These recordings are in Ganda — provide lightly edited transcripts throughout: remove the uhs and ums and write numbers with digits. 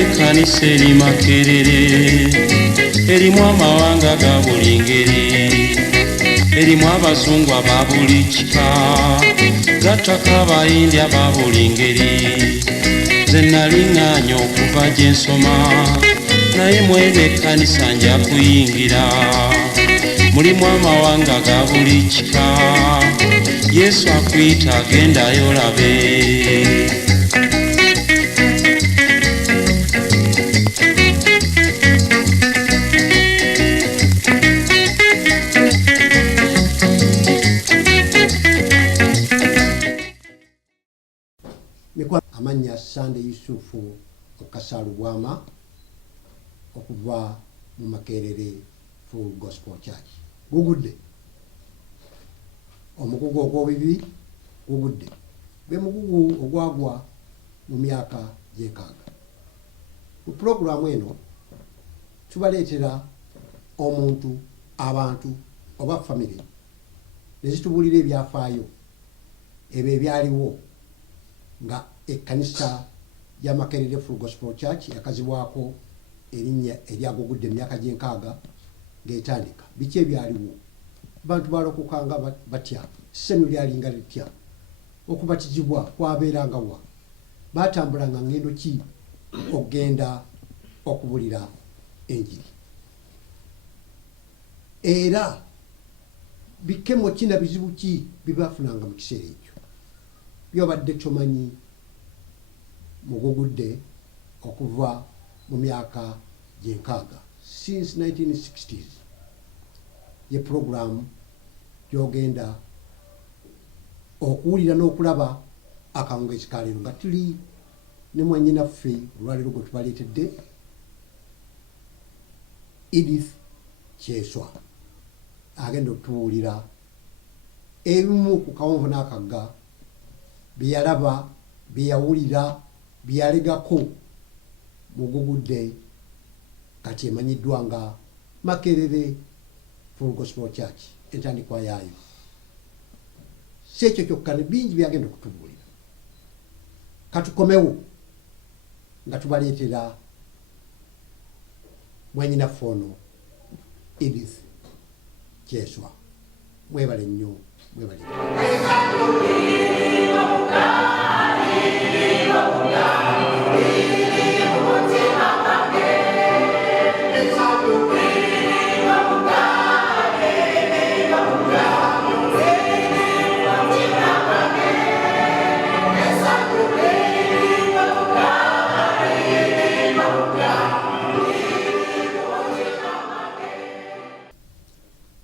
ekkanisa eri Makerere, erimu amawanga ga buli ngeri, erimu abazungu aba buli kika, gattako abayindi aba buli ngeri. Nze naliŋŋaanya okuva gye nsoma, naye mweno ekkanisa nja kuyingira. Mulimu amawanga ga buli kika, Yesu akuyita agendayo olabe. Amanya Sunday Yusufu Okasalubwama okuva mu Makerere Full Gospel Church. Gugudde omugugu ogw'obubiri gugudde, gwe mugugu ogwagwa mu myaka gy'enkaaga. Mu pulogulaamu eno tubaleetera omuntu, abantu oba famire ne zitubuulira ebyafaayo ebyo ebyaliwo nga ekkanisa ya Makerere Full Gospel Church yakazibwako erinnya eryagugudde emyaka gy'enkaaga ng'etandika. Biki ebyaliwo? Abantu balokokanga batya? Ssenyu lyalinga litya? Okubatizibwa kwabeeranga wa? Baatambulanga ngendo ki okgenda okubulira enjiri? Era bikemo ki na bizibu ki bibaafunanga mu kiseera ekyo? Byobadde tomanyi mugugudde okuva mu myaka gy'enkaaga, since 1960s. Ye program gyogenda okuwulira n'okulaba akawungeezi ka leero nga tuli ne mwannyinaffe olwaleero gwe tubaleetedde Edith Kyeswa agenda okutubuulira ebimu ku kawonvu n'akagga bye yalaba, bye yawulira, bye yalegako mugugudde kati emanyiddwa nga Makerere Full Gospel Church, entandikwa yaayo. Si ekyo kyokka ne bingi byagenda okutubuulira. Katukomewo nga tubaleetera mwannyinaffe ono Edith Kyeswa. Mwebale nnyo, mwebale nnyo.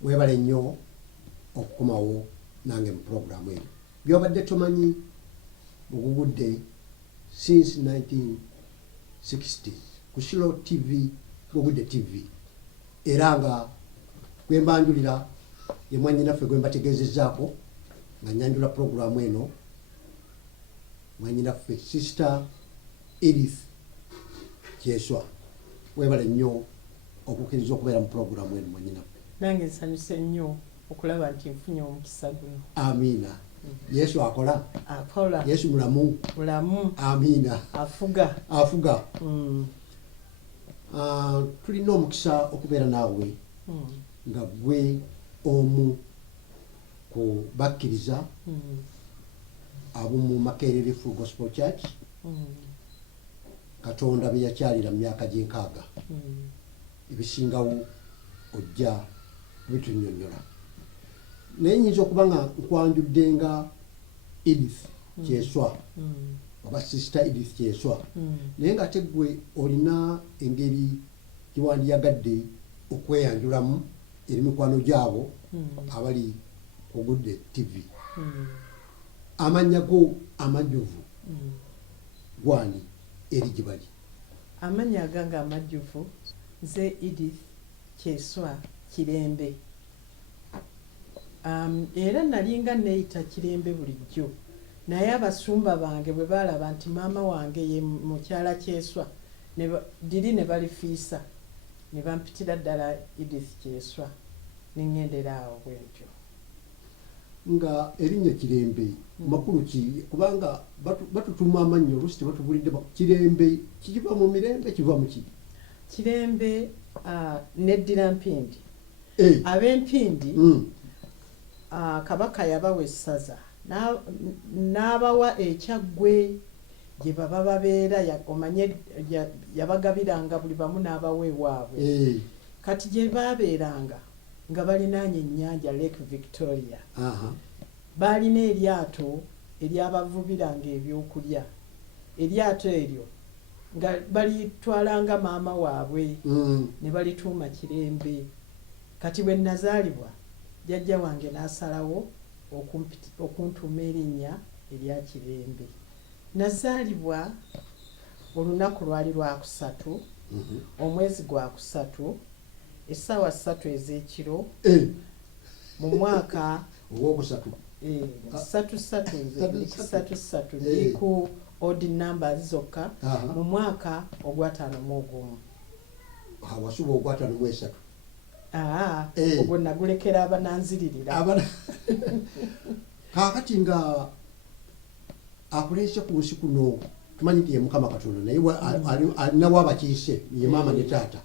Mwebale nnyo okukomawo nange mu puroguramu eno. Byobadde tomanyi mugugudde since 1960s ku Shilo TV, Gugudde TV. Era nga gwe mbanjulira ye mwannyinaffe gwe mbategeezezzaako nga nnyanjula puroguramu eno, mwannyinaffe Sister Edith Kyeswa. Webale nnyo okukkiriza okubeera mu puroguramu eno mwannyinaffe. Nange nsanyuse nnyo okulaba nti nfunye omukisa guno. Amiina. Yesu akola. Akola. Yesu mulamu. Mulamu. Amiina. Afuga. Afuga. Tulina omukisa okubeera naawe nga gwe omu ku bakkiriza ab'omu Makerere Full Gospel Church. Katonda be yakyalira mu myaka gy'enkaaga. Ebisingawo ojja bitunnyonnyola. Naye nnyinza okuba nga nkwanjudde nga Edith Kyeswa oba Sister Edith Kyeswa, naye nga ate ggwe olina engeri gyewandiyagadde okweyanjulamu eri mikwano gyabo abali ku Gugudde TV. Amannya go amajjuvu gwani eri gye bali? Amannya agange amajjuvu nze Edith Kyeswa Kirembe. Era nalinga neeyita Kirembe bulijjo, naye abasumba bange bwe baalaba nti maama wange ye mukyala Kyeswa diri ne balifiisa ne bampitira ddala Edith Kyeswa ne ŋŋendera awo bwentyo. nga erinnya Kirembe makulu ki kubanga batutuma amannyo oluusi tebatubulidde Kirembe kiva mu mirembe kiva mu ki Kirembe neddira Mpindi ab'Empindi Kabaka yabawa essaza n'abawa ekyaggwe gye baba babeera omanye yabagabiranga buli bamu n'abawa ewaabwe kati gye babeeranga nga balinaanye ennyanja Lake Victoria baalina eryato eryabavubiranga ebyokulya eryato eryo nga balitwalanga maama waabwe ne balituuma Kirembe kati bwe nazaalibwa jjajja wange n'asalawo okuntuuma erinnya erya Kirembe nazaalibwa olunaku lwali lwakusatu omwezi gwa kusatu essaawa 3 ez'ekiro mu mwaka ogwokusatu 3 ndi ku odd numbers zokka mu mwaka ogwa-51 wasuba ogwa-53 ogwo nagulekera abananziririra kaakati nga akuleese ku nsi kuno tumanyi nti ye Mukama Katonda naye alinawo abakiise ye maama ne taata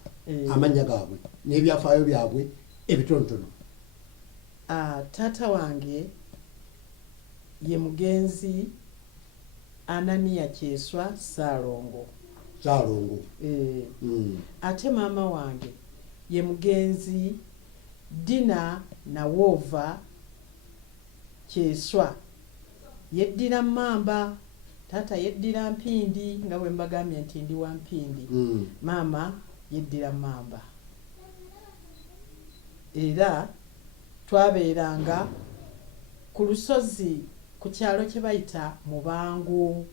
amannya gaabwe n'ebyafaayo byabwe ebitonotono. Taata wange ye mugenzi Anania Kyeswa Saalongo. Ate maama wange ye mugenzi Dina Nawova Kyeswa yeddira Mamba. Tata yeddira Mpindi nga bwe mbagambye nti ndi wa Mpindi. Maama yeddira Mamba. Era twabeeranga ku lusozi ku kyalo kye bayita Mubango.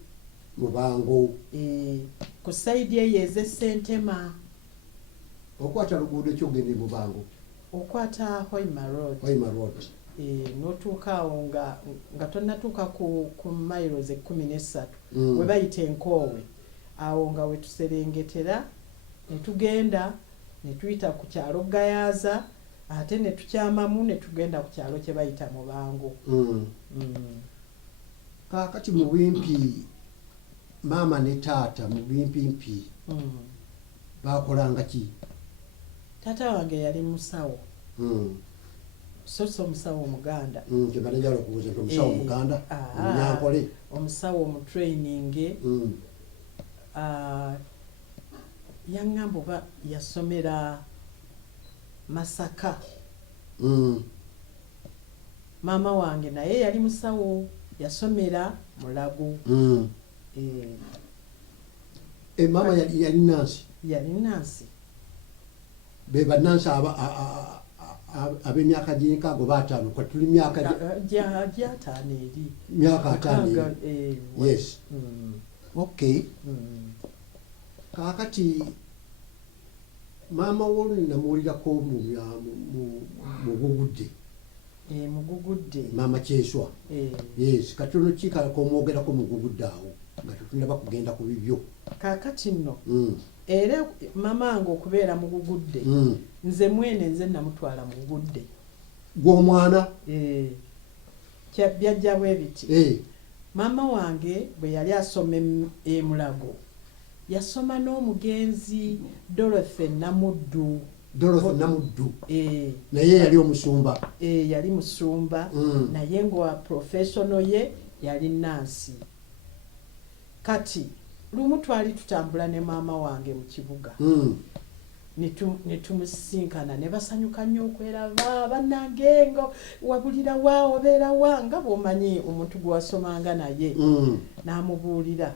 Ku sayidi eyo ez'Essentema. Okwata luguudo ki ogende Mubango? Okwata Hoima Road. N'otuuka awo nga tonnatuuka ku miles 13 we bayita Enkoowe. Awo nga we tuserengetera ne tugenda ne tuyita ku kyalo Gayaza ate ne tukyamamu ne tugenda ku kyalo kye bayita Mubango. Kaakati mu bimpi maama ne taata mu bimpimpi baakolanga ki? Taata wange yali musawo. So musawo Omuganda. Kyebanajala okubuuza nti omusawo Omuganda Munyankole. Omusawo mu training. Yaŋŋamba oba yasomera Masaka. Maama wange naye yali musawo yasomera Mulago. Maama yali Nansi. Yali Nansi. Be bannansi ab'emyaka gy'enkaaga oba 5 kwa tuli myaka gy'ataano eri. Myaka 5. Yes. Okay. Kaakati maama wo namuwulirako mu Bugudde. Mu Bugudde. Maama Kyeswa. Yes. Katono ki komwogerako mu Bugudde awo nga tetunaba kugenda ku bibyo. Kaakati nno era mamange okubeera mu Bugudde nze mwene nze namutwala mu Bugudde. Gw'omwana? Byajja bwe biti. Maama wange bwe yali asoma e Mulago yasoma n'omugenzi Dorothy Namuddu. Naye yali omusumba. Yali musumba naye nga professional ye yali Nansi. Kati lumu twali tutambula ne maama wange mu kibuga. Ne tumusinkana ne basanyuka nnyo okweraba bannange ngo wabulira wa obeera wa nga bw'omanyi omuntu gwe wasomanga naye. N'amubuulira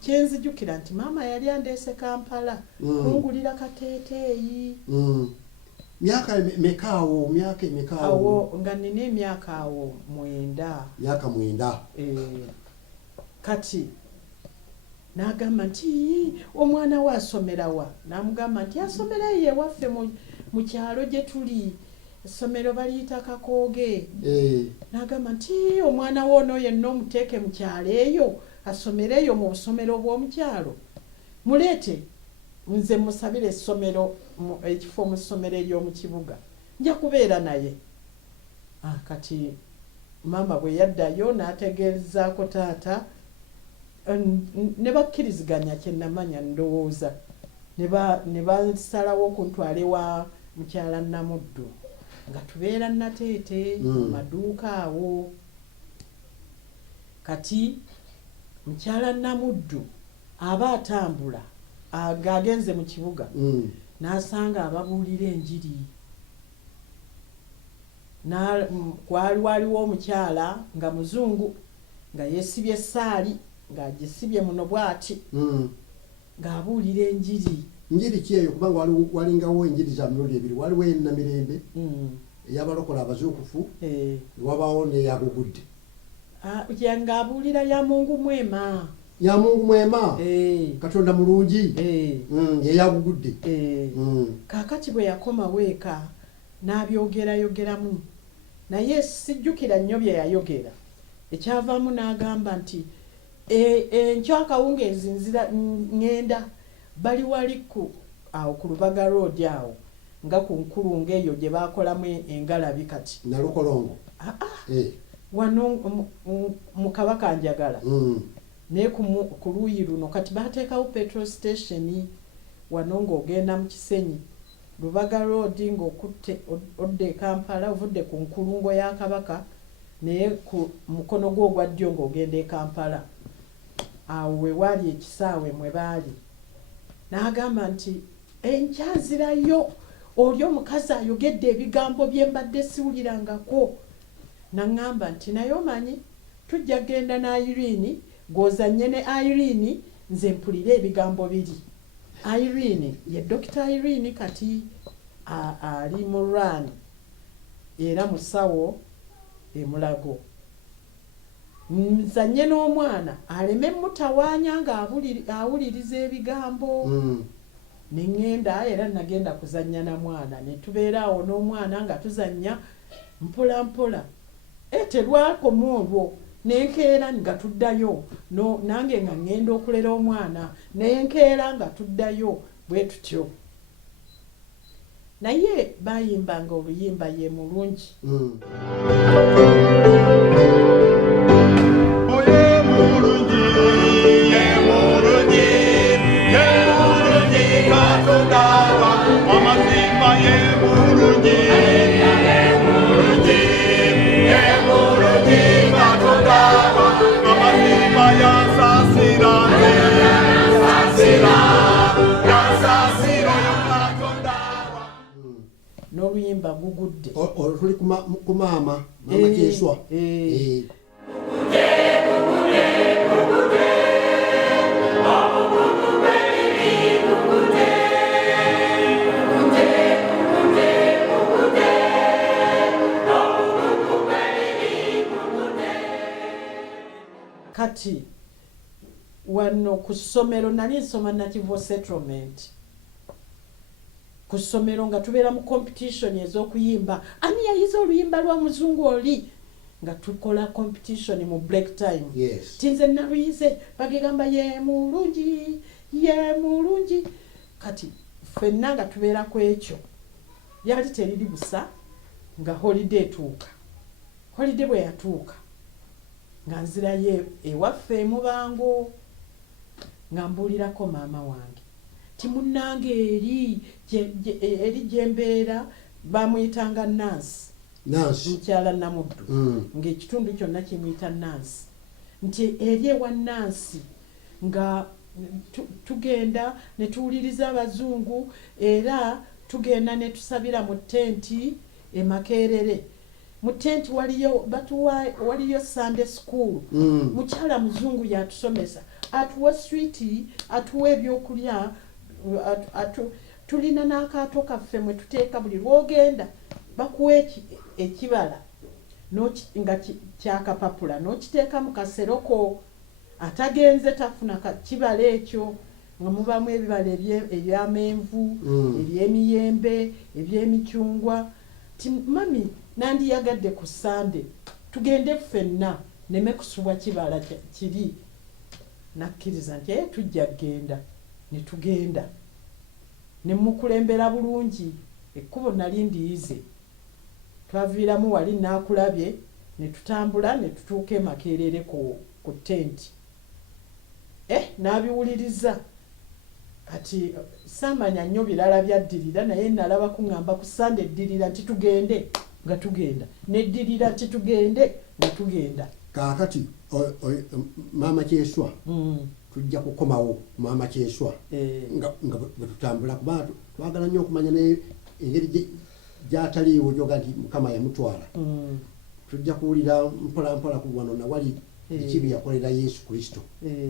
kyenzijukira nti maama yali andeese Kampala kungulira kateeteeyi. Myaka emeka awo? Awo nga nina emyaka awo 9. Myaka 9. Kati n'agamba nti omwana we asomera wa? N'amugamba nti asomera ye waffe mu kyalo gye tuli essomero baliyita Kakooge. N'agamba nti omwana we ono yenna omuteeke mu kyalo eyo asomereyo mu busomero bw'omukyalo muleete nze musabire essomero ekifo mu ssomero ery'omu kibuga nja kubeera naye. Kati maama bwe yaddayo n'ategeezaako taata ne bakkiriziganya kye namanya ndowooza ne basalawo kuntwale wa mukyala Namuddu nga tubeera Nateete mu maduuka awo. Kati mukyala Namuddu aba atambula agenze mu kibuga n'asanga ababuulira enjiri. Waliwo omukyala nga muzungu nga yeesibye essaali ng'agisibye muno bw'ati ng'abuulira enjiri. Njiri ki eyo kubanga walingawo enjiri za mirundi ebiri, waliwo enamirembe ey'abalokola abazuukufu wabaawo n'eyabugudde. Ng'abuulira ya Mungu mwema. Ya Mungu mwema, Katonda mulungi, eyabugudde. Kaakati bwe yakoma weeka n'abyogeramu naye sijjukira nnyo bye yayogera. Ekyavaamu n'agamba nti enkya akawungeezi nzira ngenda bali wali awo ku Lubaga Road awo nga ku nkulungo eyo gye baakolamu engalabi kati. Nalukolongo. Wano mu Kabakanjagala. Naye ku luuyi luno kati baateekawo petrol station wano ng'ogenda mu Kisenyi. Lubaga Road ng'okutte odde Kampala ovudde ku nkulungo ya Kabaka naye ku mukono gwo ogwa ddyo ng'ogenda e Kampala. Awo we wali ekisaawe mwe baali. N'agamba nti enkyazirayo oli omukazi ayogedde ebigambo bye mbadde siwulirangako. N'aŋŋamba nti naye omanyi tujja genda ne Irene gw'ozanye ne Irene nze mpulira ebigambo biri. Irene ye Dr. Irene kati ali mu Rwanda era musawo e Mulago. Nzanye n'omwana aleme mutawaanya nga awuliriza ebigambo. Ne ŋŋenda era nagenda kuzannya na mwana ne tubeera awo n'omwana nga tuzannya mpola mpola. Terwakoma olwo nenkeera nga tuddayo nange nga ŋŋenda okulera omwana nenkeera nga tuddayo bwe tutyo. Naye bayimbanga oluyimba ye mulungi. N'oluyimba gugudde. Tuli ku maama Kyeswa. Kati wano ku ssomero nali nsoma Nakivo Settlement. Ku ssomero nga tubeera mu competition ez'okuyimba. Ani yayiza oluyimba lwa muzungu oli? Nga tukola competition mu break time. Yes. Tinze naluyize bagamba ye mulungi, ye mulungi. Kati ffenna nga tubeera ku ekyo. Yali teriri busa nga holiday etuuka. Holiday bwe yatuuka nga nzirayo ewaffe mu Bango nga mbuulirako maama wange. Timunnange eri gyembeera bamuyitanga Nansi. Mukyala Namuddu. Ng'ekitundu kyonna kimuyita Nansi. Nti eri ewa Nansi nga tugenda ne tuwuliriza abazungu era tugenda ne tusabira mu tenti e Makerere. Mu tenti waliyo Sunday school. Mukyala muzungu yatusomesa. Atuwa sweeti, atuwa ebyokulya, tulina n'akaato kaffe mwe tuteeka buli lwogenda bakuwa ekibala nga kyakapapula n'okiteeka mu kaseroko. Atagenze tafuna kibala ekyo nga mubamu ebibala eby'amenvu, eby'emiyembe, eby'emicungwa. Ti mami nandiyagadde ku Sande tugende ffenna neme kusubwa kibala kiri. Nakkiriza nti tujja genda. Ne tugenda ne mukulembera bulungi ekkubo nali ndiyize. Twaviiramu wali naakulabye ne tutambula ne tutuuka Makerere ku tenti n'abiwuliriza kati samanya nnyo birala byaddirira naye nalaba kuŋŋamba ku Sande eddirira nti tugende nga tugenda neddirira nti tugende nga tugenda kaakati maama Kyeswa tujja kukomawo maama Kyeswa nga bwe tutambula kuba twagala nnyo okumanya naye engeri gy'ataliiwo gyoga nti Mukama yamutwala tujja kuwulira mpola mpola ku wano nawali ekibi yakolera Yesu Kristo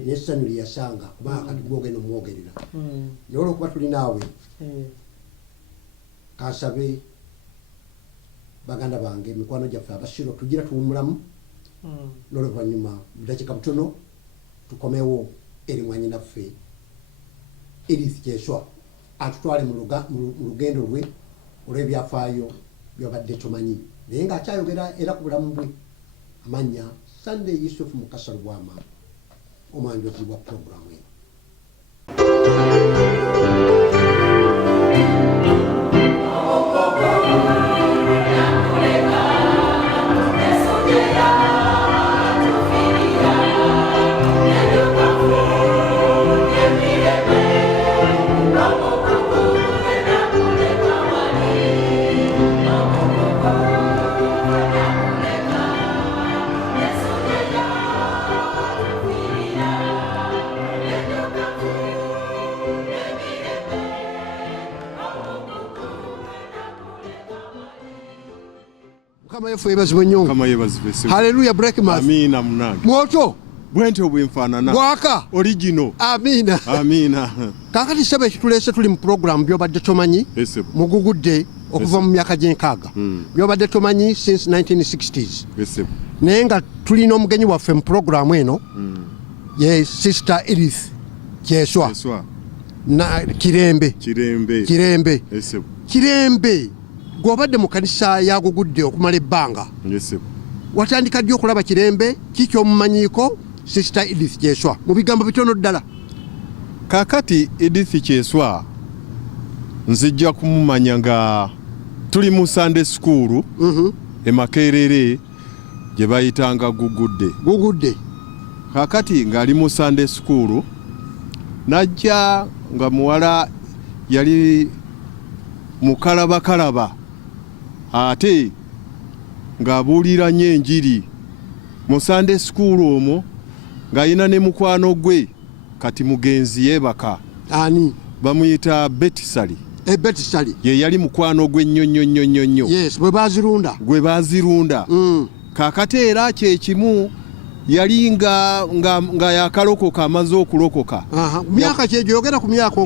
n'essanyu lye yasanga kuba kati gwogenda omwogerera naye olwokuba tuli naawe kansabe baganda bange mikwano gyaffe abasiro tugira tuwumulamu n'oluvannyuma budakiika butono tukomewo eri mwannyinaffe Edith Kyeswa atutwale mu lugendo lwe olw'ebyafaayo by'obadde tomanyi naye ng'akyayogera era ku bulamu bwe amannya Sunday Yusuf Mukasa Lubwama omwanjozi wa puroguramu eno. Kama yefu ebazibwe nnyo. Kama yebazibwe. Hallelujah breakmas. Amina munange. Mwoto. Bwentyo bwenfaanana. Bwaka. Original. Amina. Amina. Kakati sebe ekituleese tuli mu program byobadde tomanyi. Mugugudde okuva mu myaka gy'enkaaga. Byobadde tomanyi since 1960s. Naye nga tulina omugenyi waffe mu program eno. Ye Sister Edith Kyeswa. Na Kirembe. Kirembe. Gwobadde mu kanisa yagugudde okumala ebbanga. Watandika ddi okulaba Kirembe kiki omumanyiiko Sister Edith Kyeswa mu bigambo bitono ddala? Kakati Edith Kyeswa nzijja kumumanya nga tuli mu Sunday school Makerere gye bayitanga gugudde. Kakati ng'ali mu Sunday school najja nga muwala yali mukalaba ate ng'abuulira nnyo enjiri mu Sunday school omwo ng'ayina ne mukwano gwe kati mugenzi yeebaka. Ani? Bamuyita Betisali. Betisali. Ye yali mukwano gwe nnyo. Yes, gwe baazirunda. Kakati era kyekimu yali nga yakalokoka amaze okulokoka. Myaka kyegyogera ku myaka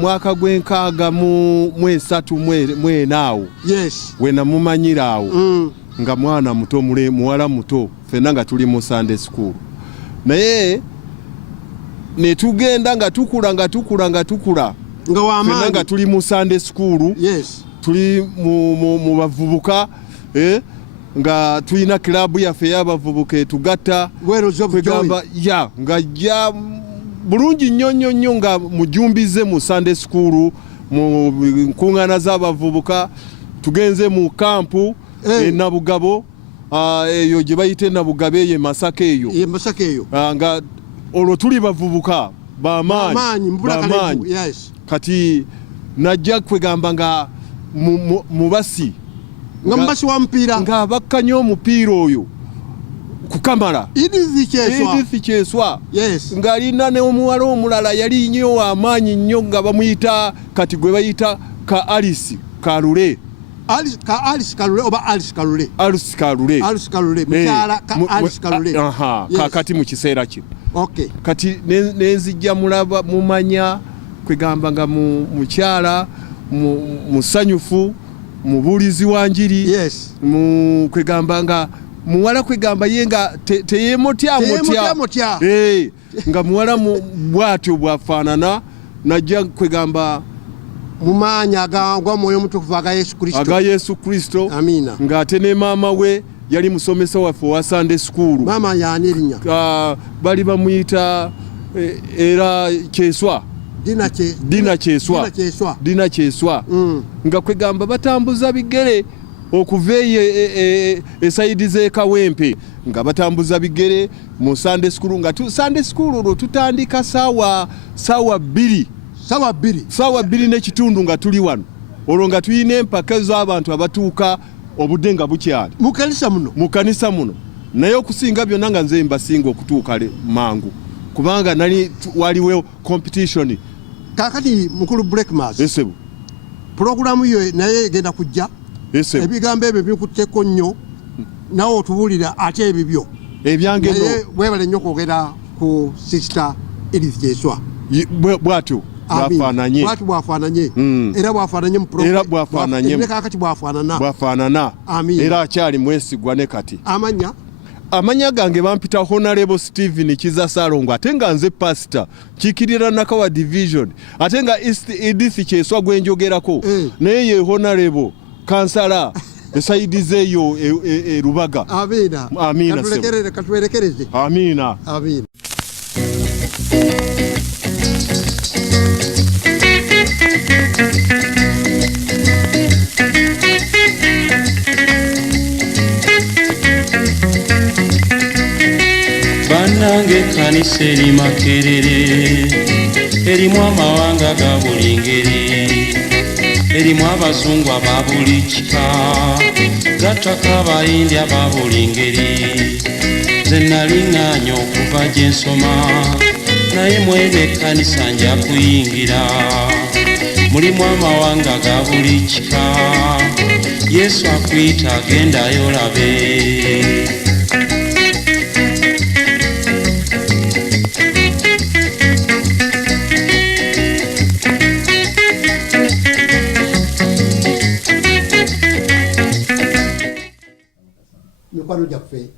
mwaka gw'enkaaga mu esatu mwenaawo. Yes. We namumanyira awo nga mwana muto muwala muto ffenna nga tuli mu Sunday school. Naye ne tugenda nga tukula nga wamaanyi ffenna nga tuli mu Sunday school. Yes. Tuli mu bavubuka nga tulina kilabu yaffe y'abavubuka etugatta kwegamba nga jja bulungi nnyo nga mujumbize mu Sunday school mu nkuŋŋaana z'abavubuka tugenze mu kampu Nabugabo eyo gye bayita Nabugabo eyo Masaka eyo nga olwo tuli bavubuka b'amaanyi. Kati najja kwegamba nga mubasi nga mbasi wa mpira nga bakkanya omupiira oyo kukamala Edith Kyeswa. Yes. Ng'alina ne omuwala omulala yali nnyo w'amaanyi nnyo nga bamuyita kati gwe bayita ka Alice Kalule. Alice Kalule oba Alice Kalule? Alice Kalule. Mukyala ka Alice Kalule. Kakati mu kiseera kino. Okay. Kati nenzijja mulaba mumanya kwegamba nga mukyala musanyufu mubuulizi wa njiri. Yes. Kwegamba nga muwala kwegamba ye nga teyemotya nga muwala bwatyo bwafaanana najja kwegamba mumanya agangwa mwoyo omutukuvu aga Yesu Kristo. Amina. Ng'ate ne maama we yali musomesa waffe wa Sunday school. Maama yani erinnya? Bali bamuyita era Kyeswa. Dina Kyeswa. Nga kwegamba batambuza bigere okuva esayidi z'ekawempe nga batambuza bigere mu Sunday school nga Sunday school olwo tutandika saawa 2 n'ekitundu nga tuli wano olwo nga tuyina empaka z'abantu abatuuka obudde nga bukyali mu kanisa muno naye okusinga byonna nga nze mbasinga okutuuka mangu kubanga nali waliwo competition. Kakati mukulu Breakmas esebo programu yo naye egenda kujja ebigambo ebyo bikutteko nnyo nawe otubulira ate ebibyo ebyange no webale nnyo kwogera ku Sister Edith Jeswa bwatyo bwafaananye era bwafaananye mu programu kakati bwafaanana era akyali mwesigwa ne kati amanya gange bampita Honorable Stephen Kiza Salongo ate nga nze pastor kikirira Nakawa division ate nga Edith Kyeswa gwenjogerako naye ye Honorable kansala esaidize eyo Rubaga. Amina katuwerekereze. Amina. Bannange kanisa eri Makerere erimu amawanga ga buli ngeri erimu abazungu aba buli kika gattako abayindi aba buli ngeri ze naliŋŋaanya okuva gye nsoma naye mweno ekkanisa nja kuyingira mulimu amawanga ga buli kika Yesu akuyita agendayo olabe. Mikwano gyaffe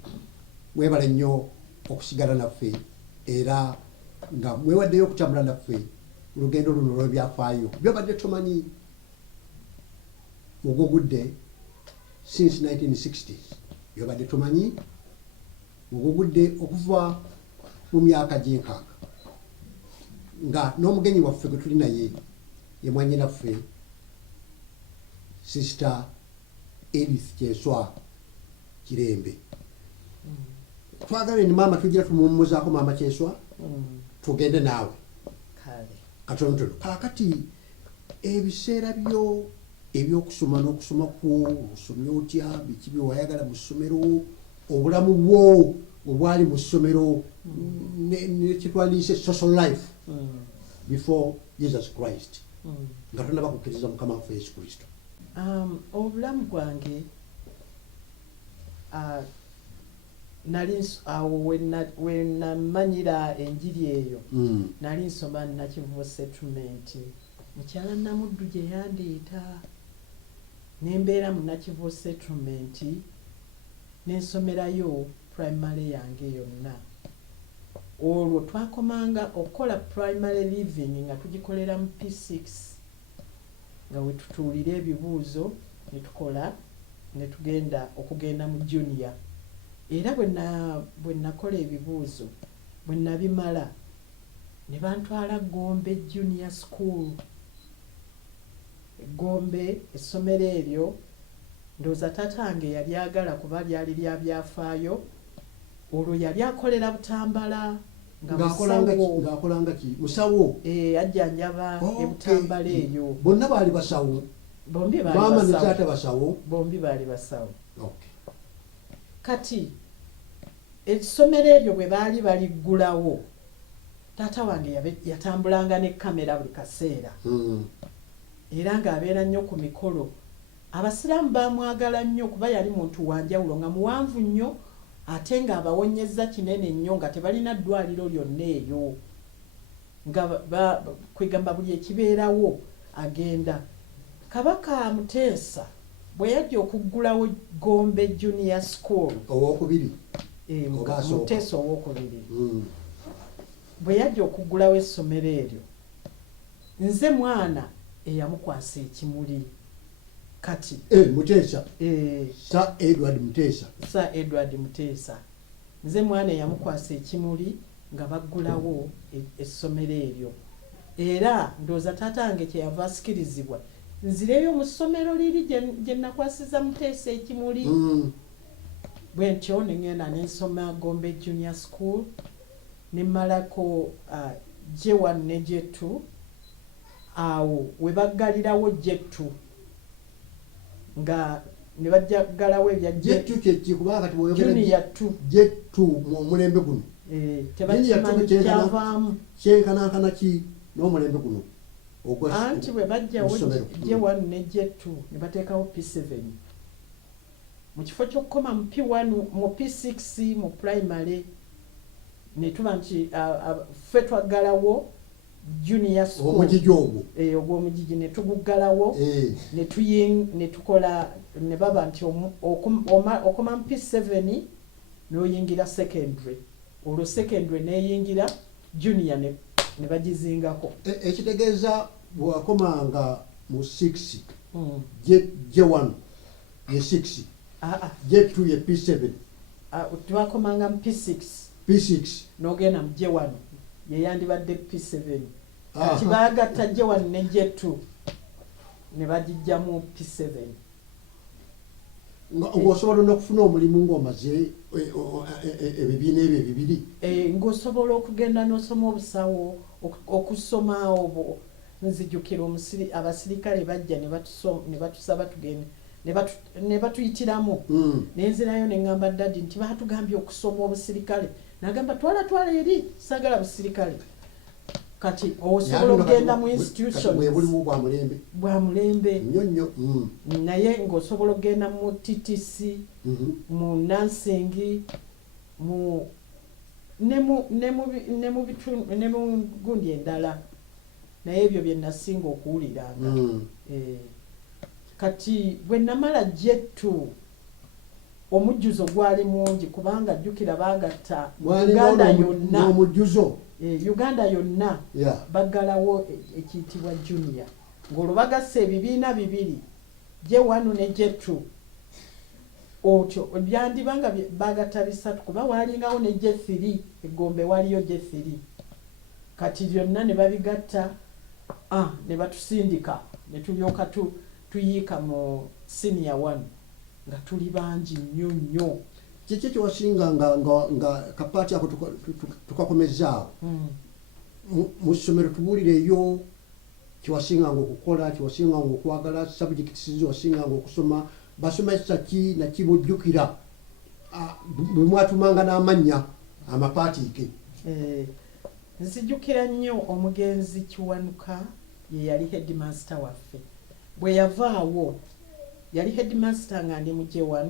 mwebale nnyo okusigala naffe era nga mwewaddeyo okutambula naffe olugendo luno lw'ebyafaayo byobadde tomanyi mugugudde since 1960s byobadde tomanyi mugugudde okuva mu myaka gy'enkaaga nga n'omugenyi waffe gwe tuli naye ye mwannyinaffe Sister Edith Kyeswa Kirembe. Twagala ni mama tujja tumuwummuzaako mama Kyeswa tugende naawe katonotono kakati ebiseera byo ebyokusoma n'okusoma kwo osomye otya biki bye wayagala mu ssomero obulamu bwo obwali mu ssomero nekitwandiyise social life before Jesus Christ nga tonaba kukkiriza mukama waffe Yesu Kristo. Obulamu bwange nali awo wenamanyira enjiri eyo nali nsoma Nakivubo settlement mukyala Namuddu gye yandeeta nembeera mu Nakivubo settlement nensomerayo primary yange yonna. Olwo twakomanga okukola primary living nga tugikolera mu P6 nga wetutuulira ebibuuzo netukola netugenda okugenda mu junior era bwe nakola ebibuuzo bwe nabimala ne bantwala Gombe Junior School. Gombe essomero eryo ndowooza tatange yali agala kuba lyali lya byafaayo olwo yali akolera Butambala ng'akolanga ki musawo ajjanjaba ebutambala eyo. Bonna baali basawo maama ne taata basawo bombi baali basawo. Kati essomero eryo bwe baali baliggulawo taata wange yatambulanga ne kamera buli kaseera era ng'abeera nnyo ku mikolo. Abasiraamu baamwagala nnyo kuba yali muntu wanjawulo nga muwanvu nnyo ate ng'abawonyezza kinene nnyo nga tebalina ddwaliro lyonna eyo nga kwegamba buli ekibeerawo agenda. Kabaka Muteesa bwe yajja okuggulawo Gombe Junior School owokubiri Muteesa owokubiri bwe yajja okuggulawo essomero eryo nze mwana eyamukwasa ekimuli kati Muteesa Sir Edward Muteesa nze mwana eyamukwasa ekimuli nga baggulawo essomero eryo era ndowooza taata wange kyeyava asikirizibwa nzireyo mu ssomero liri gye nakwasiza Muteesa Ekimuli bwe ntyo ne ngenda ne nsoma Gombe Junior School ne mmalako J1 ne J2 awo we baggalirawo J2 nga ne bajjagalawo ebya J2 kyeki kubanga kati Junior 2 J2 mu mulembe guno tebakimanyi kyavaamu kyenkanankana ki n'omulembe guno anti bwe bajjawo J1 ne J2 ne bateekawo P7 mu kifo ky'okukoma mu P1 mu P6 mu primary ne tuba nti ffe twaggalawo junior school omugigi ogwo ogw'omugigi ne tuguggalawo ne tukola ne baba nti okoma mu P7 n'oyingira secondary olwo secondary n'eyingira junior ne bagizingako ekitegeeza bwakomanga mu 6 J1 ye 6 J2 ye P7 twakomanga mu P6 n'ogenda mu J1 yeyandibadde P7 kati baagatta J1 ne J2 ne bagijja mu P7 ng'osobola n'okufuna omulimu ng'omaze ebibiina ebyo ebibiri ng'osobola okugenda n'osoma obusawo okusoma obwo nzijukira abasirikale bajja ne batusaba tugende ne batuyitiramu nenzirayo ne ngamba dadi nti batugambye okusoma obusirikale nagamba twala eri sagala busirikale kati osobola okugenda mu institutions bwa mulembe nnyo naye ng'osobola okugenda mu TTC mu nursing ne mu gundi endala naye ebyo bye nasinga okuwuliranga kati bwe namala J2 omujjuzo gwali mungi kubanga jjukira baagatta Uganda yonna Uganda yonna baggalawo ekiyitibwa junior ng'olwo bagassa ebibiina bibiri J1 ne J2 otyo byandibanga baagatta bisatu kuba waalingawo ne J3 eGombe waliyo J3 kati byonna ne babigatta ne batusindika ne tulyoka tuyiika mu senior 1 nga tuli bangi nnyo kiki kyewasinga nga kapaati ako tukakomezaawo mu ssomero tubuulireyo kyewasinganga okukola kyewasinganga okwagala subjects zewasinganga okusoma basomesa ki nakibujjukira bwe mwatumanga n'amannya amapaatiike nzijjukira nnyo omugenzi Kiwanuka ye yali headmaster waffe bwe yavaawo yali headmaster nga ndi mu J1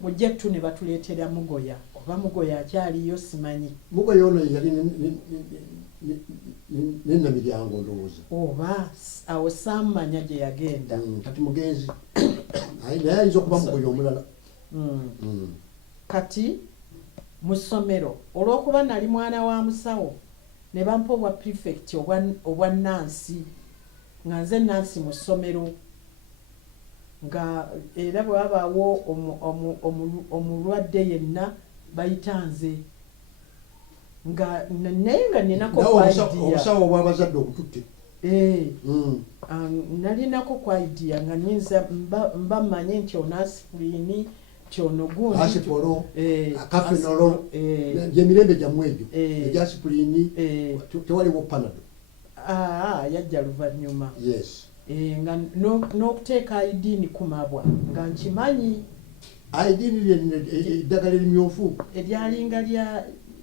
mu J2 ne batuleetera Mugoya oba Mugoya akyaliyo simanyi Mugoya ono yali nennamiryango ndowooza oba awo sammanya gye yagenda kati mugenzi naye ayinza okuba Mugoya omulala kati mu ssomero olw'okuba nali mwana wa musawo ne bampa obwa prefect obwa Nansi nga nze Nansi mu ssomero nga era bwe wabaawo omulwadde yenna bayita nze nga naye nga ninako obusawo obw'abazadde obututte nalinako kwa idea nga nyinza mba mmanye nti ono aspirini nti ono gundi asipolo kafenolo gyemirembe gyammwe egyo egya aspirini tewaliwo panado yajja luvannyuma yes nga n'okuteeka idiini kumabwa nga nkimanyi idiini eddagala erimyufu eryalinga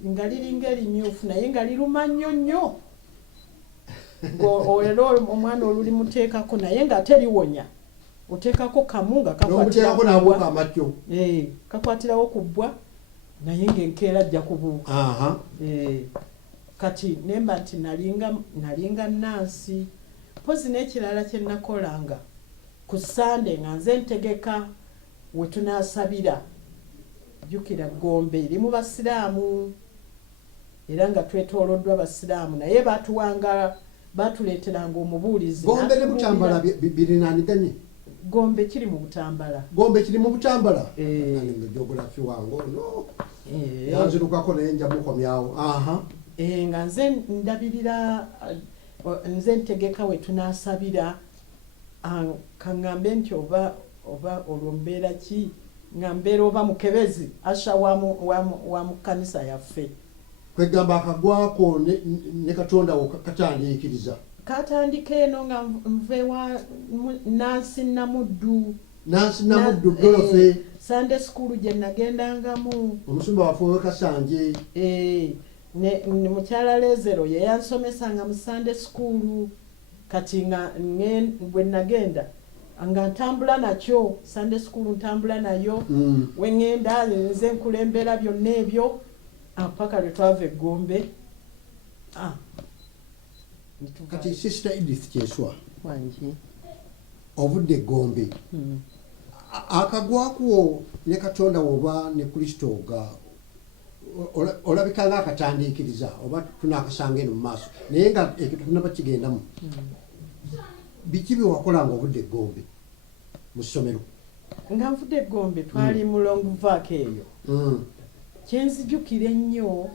nga liringa erimyufu naye nga liruma nnyo era omwana oluli muteekako naye nga teriwonya oteekako kamu nga kakwatirawo ku bbwa naye ng'enkeera ajja kubuuka kati nemba nti nalinga Nansi pozi n'ekirala kye nakolanga ku Sande nga nze ntegeka we tunaasabira jjukira Gombe eri mu basiraamu era nga twetooloddwa basiraamu naye batuleeteranga omubuulizi Gombe ne Butambala birinaaniganye Gombe kiri mu Butambala geography wange ono yanzirukako naye nja mukomyawo nga nze ndabirira nze ntegeka we tunaasabira kaŋŋambe nti oba olwo mbeera ki nga mbeera oba mukebezi asha wa mu kkanisa yaffe. Kwegamba akagwako ne Katonda wo katandiikiriza. Katandika eno nga nvewa Nansi Namuddu. Nansi Namuddu golofe. Sunday school gye nagendangamu. Omusumba waffe Kasanje. Ne mukyala Lezero ye yansomesanga mu Sunday school. Kati nga bwe nagenda nga ntambula nakyo Sunday school ntambula nayo we ngenda nze nkulembera byonna ebyo paka lwe twava e Gombe. Kati Sister Edith Kyeswa wangi ovudde e Gombe akagwakuwo ne Katonda oba ne Kristo ga olabika nga akatandiikiriza oba tunaakasanga eno mu maaso naye nga ekyo tunaba kigendamu. Biki bye wakola nga ovudde e Gombe mu ssomero? Nga nvudde e Gombe twali mu long vac eyo. Kyenzijukira ennyo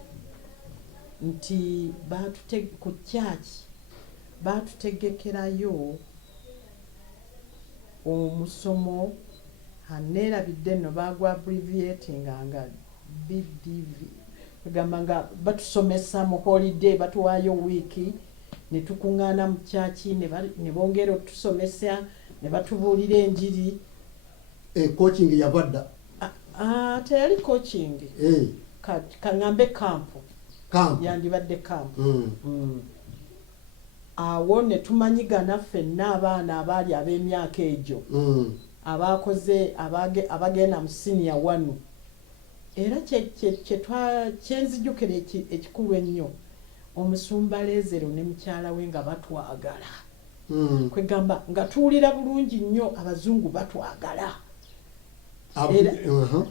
nti ku kyaki baatutegekerayo omusomo aneerabidde nno baagwa abbreviatinga nga BDV egamba nga batusomesa mu holiday batuwaayo wiiki ne tukuŋŋaana mu kyaki ne bongera otusomesa ne batubuulira enjiri. Coaching yavadda? Teyali coaching. Kaŋŋambe kampu. Yandibadde kampu. Awo ne tumanyigana ffenna abaana abaali ab'emyaka egyo abakoze abagenda mu senior 1. Era kyenzijukira ekikulu ennyo omusumba Lezero ne mukyala we nga batwagala. Kwegamba nga tuwulira bulungi nnyo abazungu batwagala.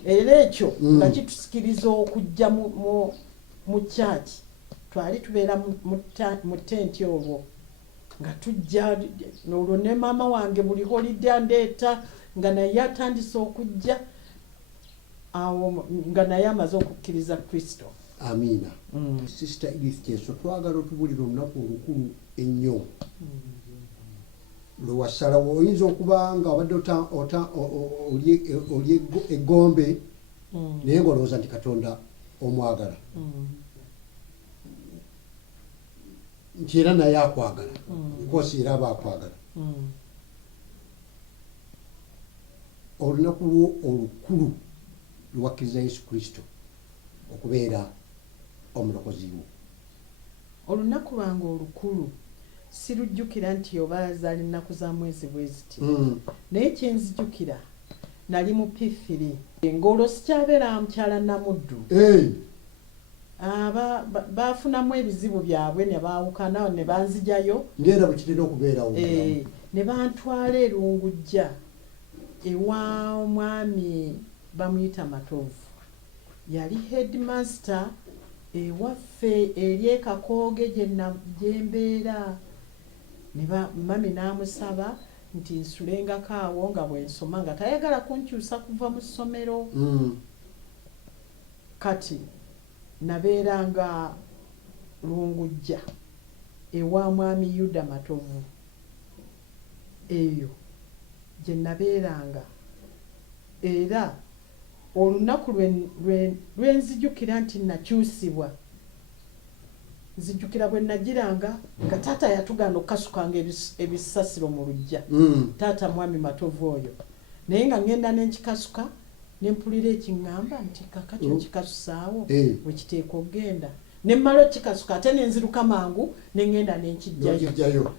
Era ekyo nga kitusikiriza okujja mu kyaki. Twali tubeera mu tenti olwo nga tujja olwo ne maama wange buli holiday andeeta nga naye atandise okujja awo nga naye amaze okukkiriza Kristo. Amiina. Sister Edith Kyeswa twagala otubulira olunaku olukulu ennyo lwe wasalawo oyinza okuba nga obadde oli e Gombe naye ng'olowooza nti Katonda omwagala nti era naye akwagala nkosi era aba akwagala. Olunaku lwo olukulu lwakkiriza Yesu Kristo okubeera omulokozi wo. Olunaku lwange olukulu sirujjukira nti oba zaali nnaku za mwezi bweziti naye kyenzijjukira nali mu P3 ng'olwo sikyabeera mukyala Namuddu. Baafunamu ebizibu byabwe ne baawukana ne banzijayo ngenda bwe kitera okubeerawo ne bantwala e Lungujja ewa omwami bamuyita Matovu yali headmaster ewaffe eri e Kakooge gye mbeera. Mami n'amusaba nti nsulengako awo nga bwensoma nga tayagala kunkyusa kuva mu ssomero. Kati nabeeranga Lungujja ewa mwami Yuda Matovu eyo gye nabeeranga. Era olunaku lwenzijukira nti nakyusibwa nzijukira bwe nagiranga nga taata yatugana okukasukanga ebisasiro mu luggya. Taata mwami Matovu oyo naye nga ngenda n'enkikasuka nempulira ekiŋŋamba nti kakati okikasusaawo wekiteeka okgenda nemmala okikasuka ate nenziruka mangu nengenda nenkijjayo.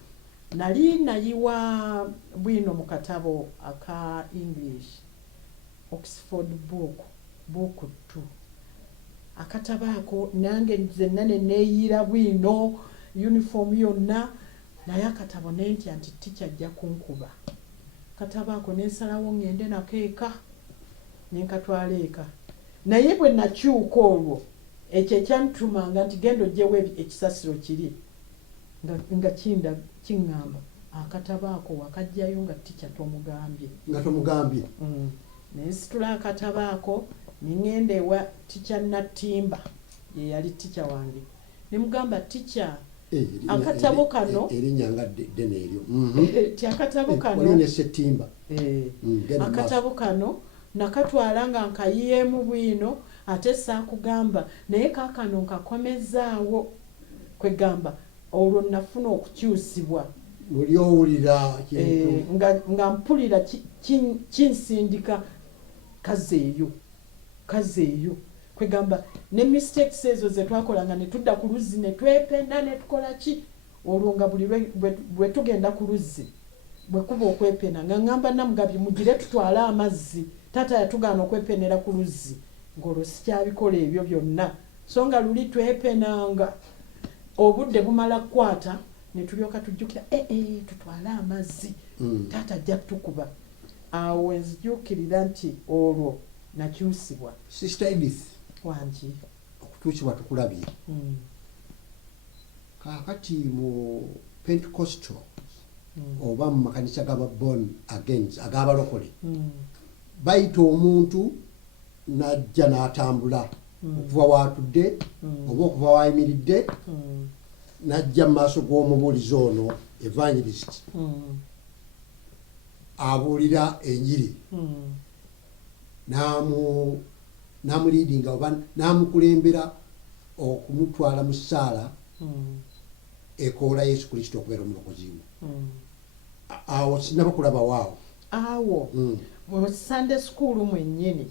Nali nayiwa bwino mu katabo aka English Oxford book 2 akatabo ako nange zenna neneeyira bwino uniform yonna naye akatabo nentya nti ticca ajja kunkuba. Katabo ako nensalawo ngende nakeeka nenkatwala eka naye bwe nakyuka olwo ekyo ekyantumanga nti genda ogyewo ekisasiro kiri nga kiŋŋamba akatabo ako wakajjayo nga ticca tomugambye. Nensitula akatabo ako nengenda ewa ticca Nattimba ye yali ticca wange nemugamba ticca akatabo kano erinyanga dene eryo ti akatabo kano waliyo ne Settimba akatabo kano nakatwala nga nkayiyeemu bwino ate saakugamba naye kaakano nkakomezaawo kwegamba olwo nafuna okukyusibwa oli owulira nga mpulira kinsindika kazeeyo kwegamba ne mistakes ezo zetwakolanga ne tudda ku luzzi ne twependa ne tukola ki olwo nga buli bwe tugenda ku luzzi bwe kuba okwepena nga ngamba Namugabye mugire tutwale amazzi taata yatugaana okwepenera ku luzzi ng'olwo sikyabikola ebyo byonna so nga luli twepenanga obudde bumala kukwata ne tulyoka tujjukira tutwale amazzi taata ajja tukuba awo wenzijukirira nti olwo nakyusibwa Sister Edith wangi okutuukibwa tukulabye kaakati mu Pentecostal oba mu makanisa gaba born again ag'abalokole bayita omuntu najja n'atambula okuva waatudde oba okuva wayimiridde najja mu maaso g'omubuulizi ono evangelist abuulira enjiri namuliidinga oba namukulembera okumutwala mu ssaala ekoola Yesu Kristo okubeera omulokozi we awo sinaba kulabawo awo mu Sunday school mwennyini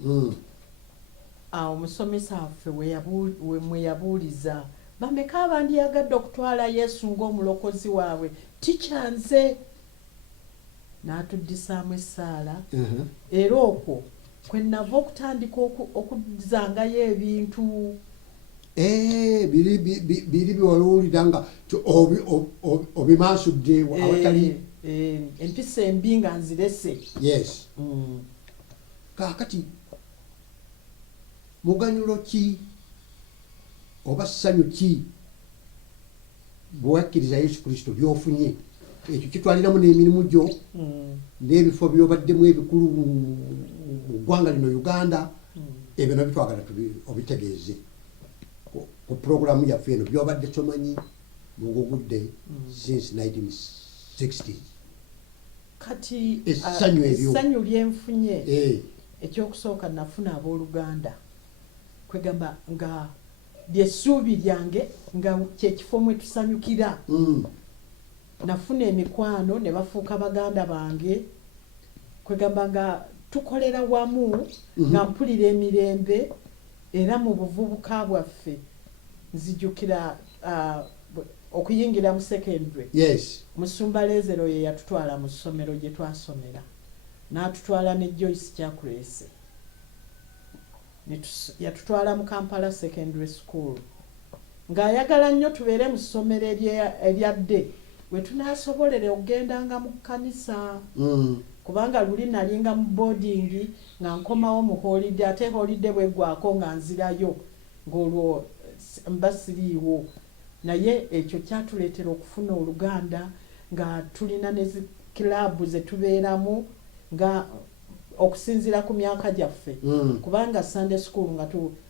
awo omusomesa waffe mwe yabuuliza bameka abandiyagadde okutwala Yesu ng'omulokozi waabwe tikyanze n'atuddisaamu essaala era okwo kwe nava okutandika okuzangayo ebintu biri byewaliwulira nga obimansudde awatali empisa embi nga nzirese yes kaakati muganyulo ki oba ssanyu ki bwewakkiriza Yesu Kristo byofunye ekyo kitwaliramu n'emirimu gyo n'ebifo byobaddemu ebikulu mu ggwanga lino Uganda ebyo nabyo twagala obitegeeze ku programu yaffe eno byobadde tomanyi mugugudde since 1960 kati essanyu eryo essanyu lyenfunye ekyokusooka nafuna abooluganda kwegamba nga lyessuubi lyange nga kyekifo mwe tusanyukira nafuna emikwano ne bafuuka baganda bange kwegamba nga tukolera wamu nga mpulira emirembe era mu buvubuka bwaffe nzijukira okuyingira mu secondary Musumba Lezero ye yatutwala mu ssomero gye twasomera n'atutwala ne Joyce Kyakulese yatutwala mu Kampala Secondary School ng'ayagala nnyo tubeere mu ssomero eryadde we tunaasobolera okugendanga mu kkanisa kubanga luli nalinga mu boarding nga nkomawo mu holiday ate holiday bweggwako nga nzirayo ng'olwo mba siriiwo naye ekyo kyatuleetera okufuna oluganda nga tulina ne kilabu ze tubeeramu nga okusinziira ku myaka gyaffe kubanga Sunday school nga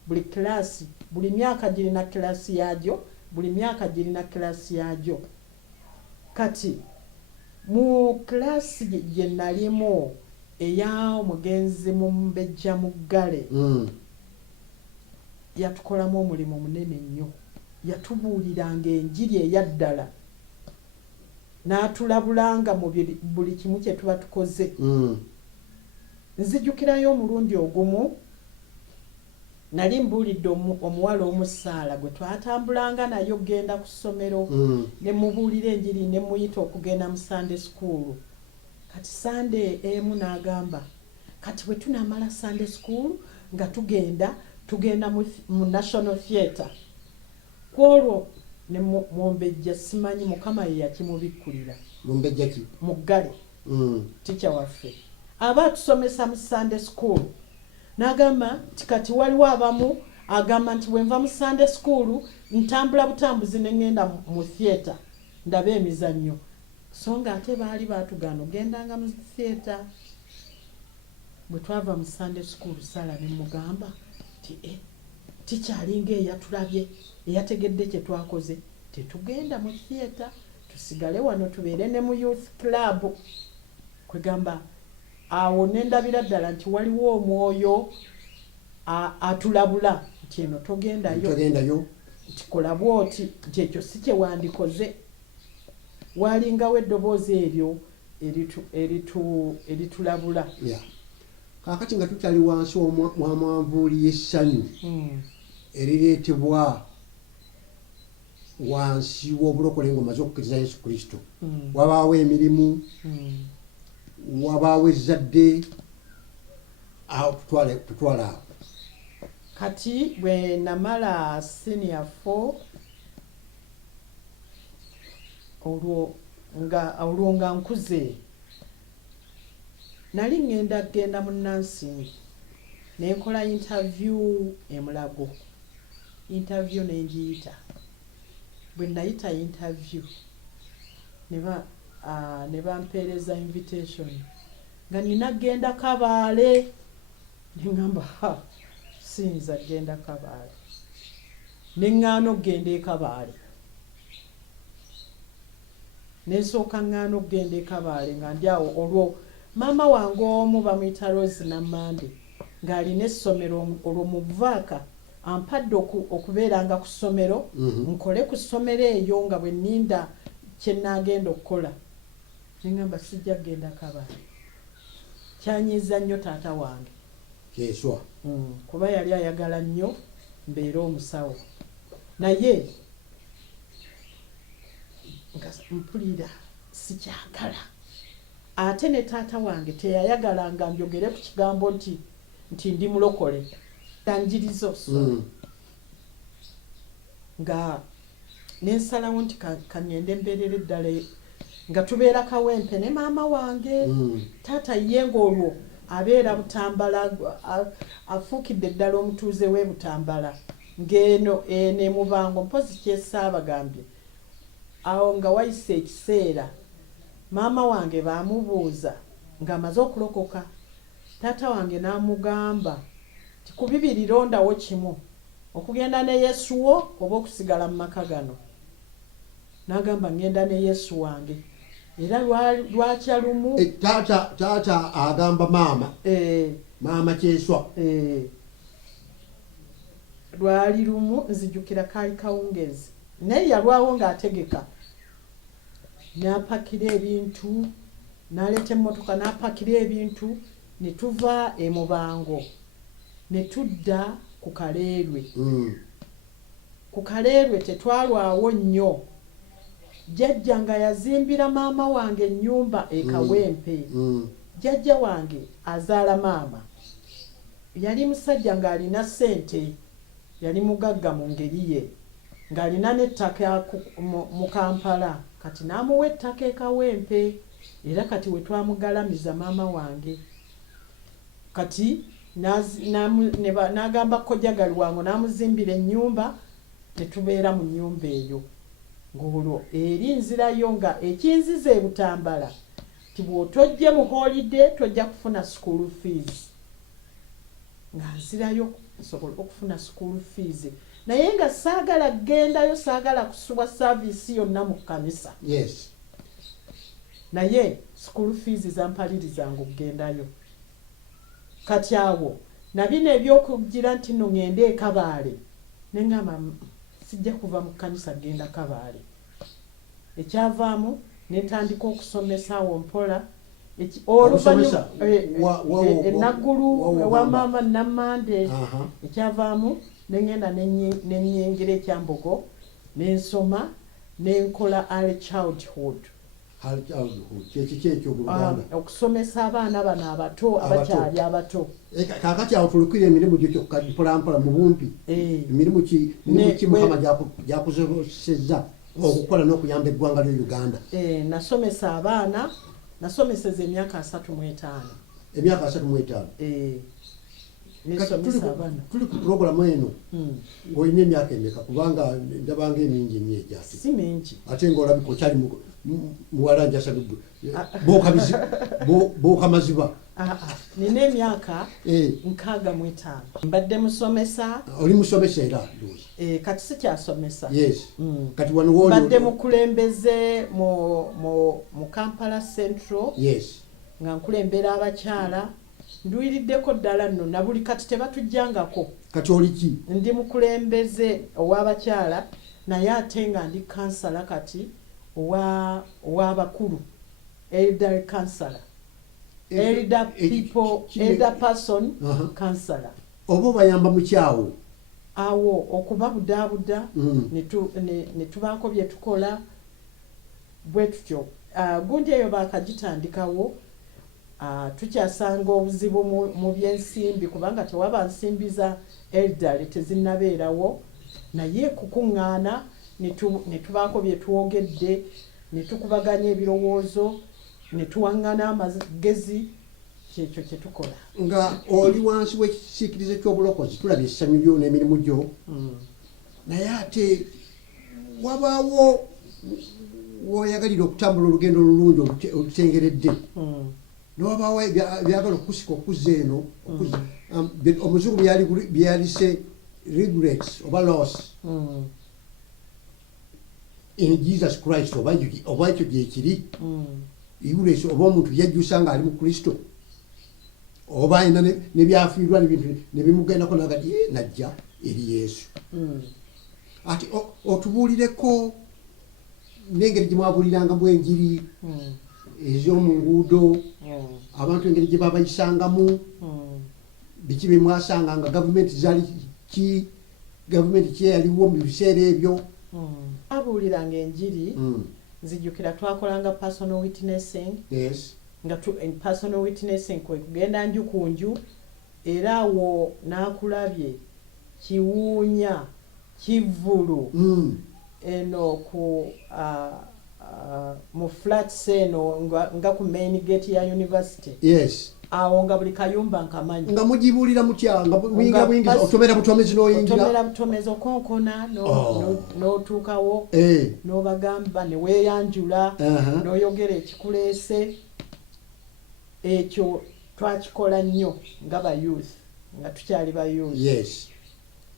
buli kilasi buli myaka girina kilasi yagyo buli myaka girina kilasi yagyo kati mu kilasi gye nalimu eya omugenzi mu Mbejja Muggale yatukolamu omulimu munene nnyo yatubuuliranga enjiri eyaddala n'atulabulanga mu buli kimu kye tuba tukoze nzijukirayo omulundi ogumu nali mbuulidde omuwala omusaala gwe twatambulanga naye okgenda ku ssomero ne mubuulira enjiri ne muyita okugenda mu Sunday school kati Sunday emu n'agamba kati bwe tunamala Sunday school nga tugenda mu National Theatre kwolwo ne Mumbejja simanyi Mukama ye yakimubikkulira Mumbejja ki Muggale ticha waffe aba tusomesa mu Sunday school n'agamba tikati waliwo abamu agamba nti bwenva mu Sunday school ntambula butambuzi ne ngenda mu theatre ndaba emizannyo so nga ate baali baatugaana ogendanga mu theatre bwe twava mu Sunday school sala ne mugamba tikyalinga eyatulabye eyategedde kye twakoze tetugenda mu theatre, tusigale wano tubeere ne mu youth club. Kwegamba awo nendabira ddala nti waliwo omwoyo atulabula nti eno togendayo tikola bwoti nti ekyo si kye wandikoze. Walingawo eddoboozi eryo eritulabula. Kaakati nga tukyali wansi wa manvuuli y'essanyu erireetebwa wansi w'obulokole ng'omaze okukkiriza Yesu Kristo, wabaawo emirimu, wabaawo ezzadde, awo tutwala awo. Kati bwe namala senior 4 olwo nga nkuze, nali ngenda mu nursing nenkola interview Mulago. Interview nenjiyita, bwe nayita interview ne bampeereza invitation nga nina genda Kabaale. Neŋŋamba siyinza genda Kabaale, neŋŋaana okugenda e Kabaale. Nensooka ŋŋaana okugenda e Kabaale nga ndi awo. Olwo maama wange omu bamuyita Rose Namande ng'alina essomero olwo mu Buvaaka, ampadde okubeeranga ku ssomero, nkole ku ssomero eyo nga bwe nninda kye nnaagenda okukola. Neŋŋamba sijja kugenda Kabaale. Kyanyiiza nnyo taata wange Kyeswa, kuba yali ayagala nnyo mbeere omusawo, naye nga mpulira sikyagala. Ate ne taata wange teyayagala nga njogere ku kigambo nti ndi mulokole, tanjirizo. Nga nensalawo nti kangende mbeerere ddala nga tubeera Kawempe ne maama wange. Taata ye ng'olwo abeera Butambala, afuukidde ddala omutuuze w'e Butambala, ng'eno ene Mubango, mpozi kyesaabagambye. Awo nga wayise ekiseera maama wange baamubuuza ng'amaze okulokoka. Taata wange n'amugamba ti ku bibiri rondawo kimu, okugenda ne Yesu wo oba okusigala mu maka gano. N'agamba ngenda ne Yesu wange. Era lwakya lumu taata agamba maama Kyeswa. Lwali lumu nzijukira kaali kawungeezi, naye yalwawo ng'ategeka. N'apakira ebintu, n'aleeta emmotoka n'apakira ebintu, ne tuva e Mubango ne tudda ku Kaleerwe. Ku Kaleerwe tetwalwawo nnyo. Jjajja nga yazimbira maama wange ennyumba e Kawempe. Jjajja wange azaala maama yali musajja ng'alina ssente, yali mugagga mu ngeri ye, ng'alina n'ettaka mu Kampala. Kati n'amuwa ettaka e Kawempe, era kati we twamugalamiza maama wange. Kati n'agamba kkojjagali wange n'amuzimbira ennyumba, ne tubeera mu nnyumba eyo. Ng'olwo eri nzirayo nga ekinziza e Butambala ti bw'otojje mu holiday tojja kufuna school fees. Nga nzirayo nsobola okufuna school fees, naye nga saagala kugendayo, saagala kusubwa service yonna mu kkanisa. Naye school fees zampalirizanga okugendayo. Kati awo nabino ebyokugira nti no ngende e Kabaale, neŋŋamba sijja kuva mu kkanisa genda Kabaale. Ekyavaamu netandika okusomesa awo mpola. Enaggulu ewa maama Namande. Ekyavaamu nengenda nenyengera ekyambogo, nensoma, nenkola early childhood. Okusomesa abaana bano abato abakyali abato. Kaakati awo tulukira emirimu gyo kyokka mpolampola mu bumpi. Emirimu ki Mukama gyakuzesezza okukola n'okuyamba eggwanga lyo Uganda? Nasomesa abaana, nasomeseza emyaka 35. Emyaka 35? Tuli ku puroguramu eno ng'olina emyaka emeka? Kubanga ndabanga emingi nnyo egyati. Si mingi. Ate ng'olabika okyali muwala njasabibu boka maziba nina emyaka 65 mbadde musomesa. Oli musomesa era kati sikyasomesa. Yes. Kati wano woli mbadde mukulembeze mu Kampala Central. Yes. Nga nkulembera abakyala nduwiriddeko ddala nno na buli kati tebatujjangako. Kati oli ki? Ndi mukulembeze ow'abakyala naye ate nga ndi kansala kati ow'abakulu elder counselor. Elder people, elder person counselor. Obo bayamba mukyawo awo okubabudaabuda ne tubaako bye tukola bwe tutyo. Gundi eyo baakagitandikawo. Tukyasanga obuzibu mu byensimbi kubanga tewaba nsimbi za elderly tezinnabeerawo, naye kukuŋŋaana ne tubaako bye twogedde ne tukubaganya ebirowoozo ne tuwaŋŋana amagezi. Kyekyo kye tukola. Nga oli wansi w'ekisiikirize ky'obulokozi tulabye essanyu lyo n'emirimu gyo, naye ate wabaawo w'oyagalira okutambula olugendo olulungi olutengeredde. Nowabaawo byagala okusika okuzza eno omuzungu byeyalise regrets oba loss in Jesus Christ oba ekyo gyekiri. Regrets oba omuntu yajjusa nga ali mu Kristo oba ayina nebyafiirwa nebimugendako nagati najja eri Yesu. Ati otubuulireko n'engeri gye mwabuulirangamu enjiri ez'omu nguudo, abantu engeri gye babayisangamu, biki bye mwasanga nga gavumenti zaali ki, gavumenti ki eyaliwo mu biseera ebyo. Abuuliranga enjiri nzijjukira twakolanga personal witnessing. Yes. Nga personal witnessing kwe kugenda nju ku nju era awo naakulabye Kiwuunya, Kivvulu, eno ku mu flats eno nga ku main gate ya university. Yes. Awo nga buli kayumba nkamanyi. Nga mugibuulira mutya nga muyingira buyingiza otomera butomezi n'oyingira. Otomera butomezi okonkona n'otuukawo n'obagamba ne weeyanjula n'oyogera ekikuleese. Ekyo twakikola nnyo nga ba youth nga tukyali ba youth. Yes.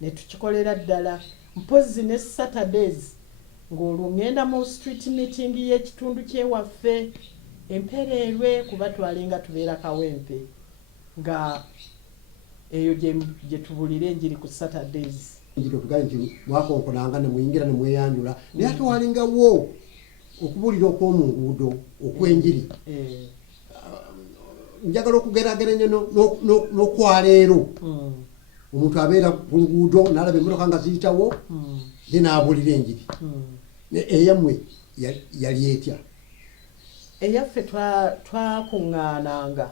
Ne tukikolera ddala mpozi ne Saturdays ng'olwo ngenda mu street meeting y'ekitundu kyewaffe Empereerwe kuba twalinga tubeera Kawempe nga eyo gye tubulira enjiri ku Saturdays. Njiro tugaye nti mwakonkonanga ne muyingira ne mweyanjula naye ate walingawo okubuulira okw'omu nguudo okw'enjiri. Njagala okugeraageranya n'okwaleero omuntu abeera ku nguudo n'alaba emmotoka nga ziyitawo ye n'abuulira enjiri. Eyammwe yali etya? Eyaffe twakuŋŋaananga.